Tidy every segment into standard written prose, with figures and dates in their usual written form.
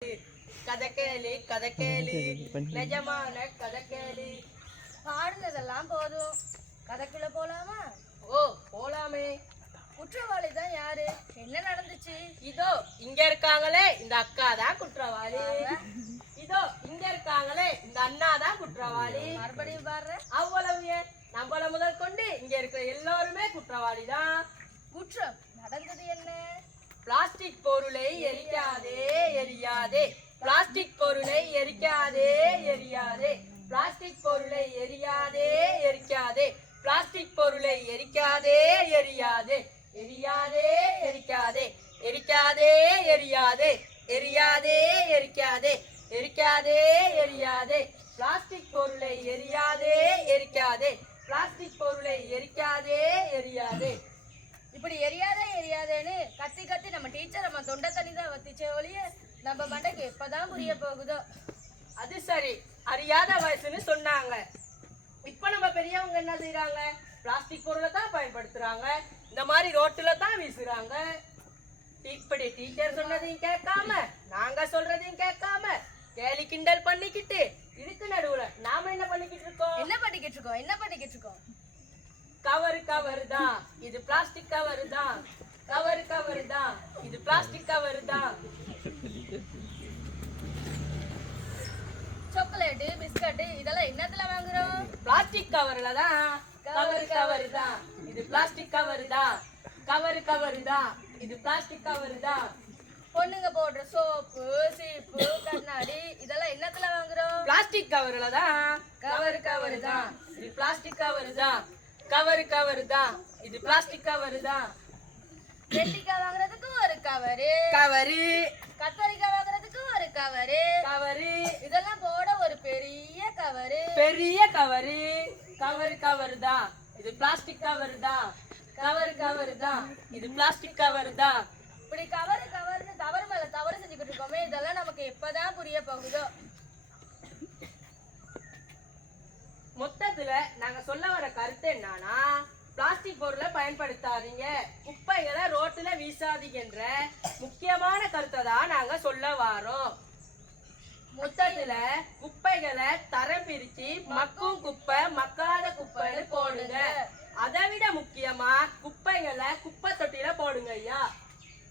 கதக்கேலி கதக்கேலி நிஜமான கதக்கேலி. பாடுனதெல்லாம் போதும், கதைக்குள்ள போலாமா? ஓ போலாமே. குற்றவாளி தான் யாரு? என்ன நடந்துச்சு? இதோ இங்க இருக்காங்களே இந்த அக்கா தான் குற்றவாளி. இதோ இங்க இருக்காங்களே இந்த அண்ணா தான் குற்றவாளி. மறுபடியும் பாடுற. அவ்வளவு ஏன், நம்மள முதல் கொண்டு இங்க இருக்கிற எல்லாருமே குற்றவாளி தான். குற்றம் நடந்தது என்ன? பிளாஸ்டிக் பொருளை எரிக்காதே எரியாதே, பிளாஸ்டிக் பொருளை எரிக்காதே எரியாதே, பிளாஸ்டிக் பொருளை எரியாதே எரிக்காதே, பிளாஸ்டிக் பொருளை எரிக்காதே எரியாதே, எரியாதே எரிக்காதே, எரிக்காதே எரியாதே, எரியாதே எரிக்காதே, எரிக்காதே எரியாதே, பிளாஸ்டிக் பொருளை எரியாதே எரிக்காதே, பிளாஸ்டிக் பொருளை எரிக்காதே எரியாதே. இப்படி எரியாதே எரியாதேன்னு கத்தி கத்தி நம்ம டீச்சர் நம்ம தொண்டை தண்ணி தான் வத்திச்சே ஒழிய நம்ம மண்டைக்கு எப்பதான் புரிய போகுதோ. அது சரி, அறியாத வயசுன்னு சொன்னாங்க. இப்ப நம்ம பெரியவங்க என்ன செய்யறாங்க? பிளாஸ்டிக் பொருளை தான் பயன்படுத்துறாங்க, இந்த மாதிரி ரோட்டுல தான் வீசுறாங்க. இப்படி டீச்சர் சொன்னதையும் கேட்காம நாங்க சொல்றதையும் கேட்காம கேலி கிண்டல் பண்ணிக்கிட்டு இதுக்கு நடுவுல நாம என்ன பண்ணிக்கிட்டு இருக்கோம்? என்ன பண்ணிக்கிட்டு இருக்கோம்? என்ன பண்ணிக்கிட்டு இருக்கோம்? கவரு கவரு தான், இது பிளாஸ்டிக் கவரு தான், கவரு கவரு தான், இது பிளாஸ்டிக் கவரு தான். சாக்லேட்டு பிஸ்கட் இதெல்லாம் என்னத்துல வாங்குறோம்? பிளாஸ்டிக் கவர்ல தான். கவரு கவரு தான், இது பிளாஸ்டிக் கவரு தான், கவரு கவரு தான், இது பிளாஸ்டிக் கவரு தான். பொண்ணுங்க போடுற சோப்பு சீப்பு கண்ணாடி இதெல்லாம் என்னத்துல வாங்குறோம்? பிளாஸ்டிக் கவர்ல தான். கவரு கவரு தான், இது பிளாஸ்டிக் கவரு தான், கவரு கவரு தான், இது பிளாஸ்டிக் கவரு தான். வெண்டிக்காய் வாங்குறதுக்கு ஒரு கவரு, கவரு. கத்தரிக்காய் வாங்குறதுக்கு ஒரு கவரு, கவரு. இதெல்லாம் போட ஒரு பெரிய கவரு, பெரிய கவரு. கவரு கவரு தான், இது பிளாஸ்டிக் கவரு தான், கவரு கவரு தான், இது பிளாஸ்டிக் கவரு தான். இப்படி கவரு கவர்னு தவறு மேல தவறு செஞ்சுக்கிட்டு இருக்கோமே, இதெல்லாம் நமக்கு எப்பதான் புரிய போகுதோ. மொத்தத்துல நாங்க சொல்ல வர கருத்து என்னன்னா, பிளாஸ்டிக் பொருளை பயன்படுத்தாதீங்க, குப்பைகளை ரோட்டுல வீசாதீங்கன்ற முக்கியமான கருத்தை தான் நாங்க சொல்ல வாரோம். மொத்தத்துல குப்பைகளை தரம் பிரிச்சு மக்கும் குப்பை மக்காத குப்பைன்னு போடுங்க. அதை விட முக்கியமா குப்பைகளை குப்பை தொட்டியில போடுங்க ஐயா.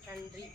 நன்றி.